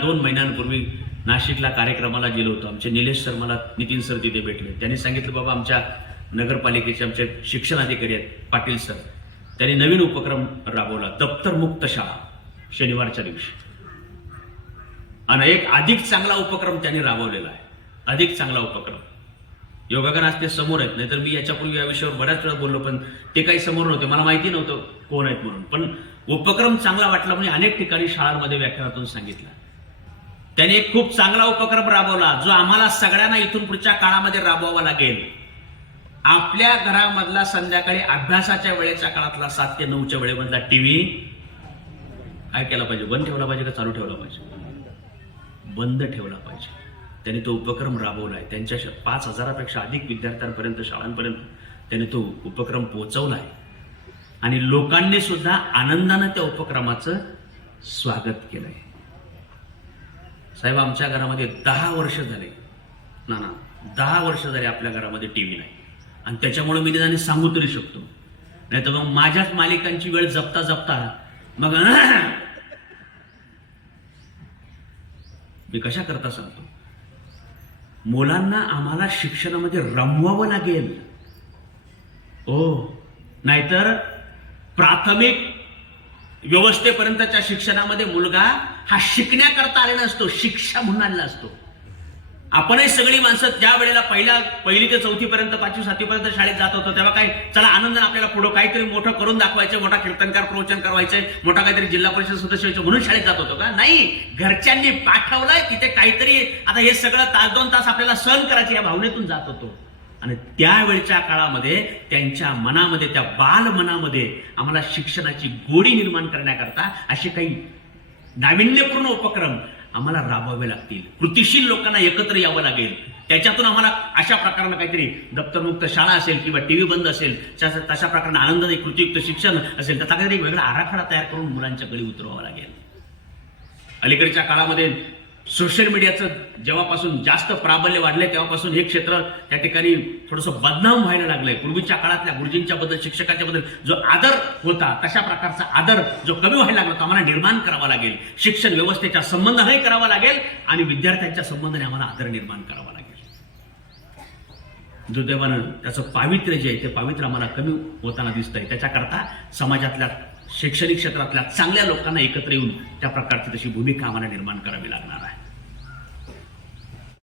दोन महिन्यांपूर्वी नाशिकला कार्यक्रमाला गेलो होतो. आमचे निलेश सर मला नितीन सर तिथे भेटले. त्यांनी सांगितलं बाबा आमच्या नगरपालिकेचे आमचे शिक्षण अधिकारी आहेत पाटील सर. त्यांनी नवीन उपक्रम राबवला दप्तर मुक्त शाळा शनिवारच्या दिवशी. आणि एक अधिक चांगला उपक्रम त्यांनी राबवलेला आहे. अधिक चांगला उपक्रम. योगाकार आज ते समोर आहेत. नाहीतर मी याच्यापूर्वी या विषयावर बऱ्याच वेळा बोललो पण ते काही समोर नव्हते. मला माहिती नव्हतं कोण आहेत म्हणून. पण उपक्रम चांगला वाटला म्हणजे अनेक ठिकाणी शाळांमध्ये व्याख्यानातून सांगितलं. त्याने एक खूप चांगला उपक्रम राबवला जो आम्हाला सगळ्यांना इथून पुढच्या काळामध्ये राबवावा लागेल. आपल्या घरामधला संध्याकाळी अभ्यासाच्या वेळेच्या काळातला सात ते नऊच्या वेळेमधला टीव्ही काय केला पाहिजे? बंद ठेवला पाहिजे का चालू ठेवला पाहिजे? बंद ठेवला पाहिजे. त्यांनी तो उपक्रम राबवलाय. त्यांच्या पाच हजारापेक्षा अधिक विद्यार्थ्यांपर्यंत शाळांपर्यंत त्याने तो उपक्रम पोहोचवलाय. आणि लोकांनी सुद्धा आनंदानं त्या उपक्रमाचं स्वागत केलंय. साहेब आमच्या घरामध्ये दहा वर्ष झाले. ना ना दहा वर्ष झाले आपल्या घरामध्ये टीव्ही नाही. आणि त्याच्यामुळे मी त्याने सांगू तरी शकतो. नाही तर मग माझ्याच मालिकांची वेळ जपता जपता मग मी कशा करता सांगतो? मुलांना आम्हाला शिक्षणामध्ये रमवावं लागेल. ओ नाहीतर प्राथमिक व्यवस्थेपर्यंतच्या शिक्षणामध्ये मुलगा हा शिकण्याकरता आलेला असतो शिक्षा म्हणून आलेला असतो. आपणही सगळी माणसं ज्या वेळेला पहिल्या पहिली ते चौथी पर्यंत पाचवी सातवी पर्यंत शाळेत जात होतो तेव्हा काय चला आनंदाने आपल्याला पुढं काहीतरी मोठं करून दाखवायचं मोठा कीर्तनकार प्रवचन करवायचंय मोठा काहीतरी जिल्हा परिषद सदस्य व्हायचं म्हणून शाळेत जात होतो का? नाही. घरच्यांनी पाठवलंय तिथे काहीतरी आता हे सगळं तास दोन तास आपल्याला सहन करायचं या भावनेतून जात होतो. आणि त्यावेळच्या काळामध्ये त्यांच्या मनामध्ये त्या बाल मनामध्ये आम्हाला शिक्षणाची गोडी निर्माण करण्याकरता असे काही नाविन्यपूर्ण उपक्रम आम्हाला राबवावे लागतील. कृतिशील लोकांना एकत्र यावं लागेल. त्याच्यातून आम्हाला अशा प्रकारनं काहीतरी दप्तरमुक्त शाळा असेल किंवा टी व्ही बंद असेल तशा तशा प्रकारनं आनंदाने कृतीयुक्त शिक्षण असेल त्याचा काहीतरी एक वेगळा आराखडा तयार करून मुलांच्या गळी उतरवावा लागेल. अलीकडच्या काळामध्ये सोशल मीडियाचं जेव्हापासून जास्त प्राबल्य वाढलंय तेव्हापासून हे क्षेत्र त्या ठिकाणी थोडंसं बदनाम व्हायला लागलंय. पूर्वीच्या काळातल्या गुरुजींच्या बद्दल शिक्षकांच्या बद्दल जो आदर होता तशा प्रकारचा आदर जो कमी व्हायला लागला तो आम्हाला निर्माण करावा लागेल. शिक्षण व्यवस्थेच्या संबंधाने करावा लागेल आणि विद्यार्थ्यांच्या संबंधाने आम्हाला आदर निर्माण करावा लागेल. दुर्दैवानं त्याचं पावित्र्य जे आहे ते पावित्र्य आम्हाला कमी होताना दिसतंय. त्याच्याकरता समाजातल्या शैक्षणिक क्षेत्रातल्या चांगल्या लोकांना एकत्र येऊन त्या प्रकारची तशी भूमिका आम्हाला निर्माण करावी लागणार आहे.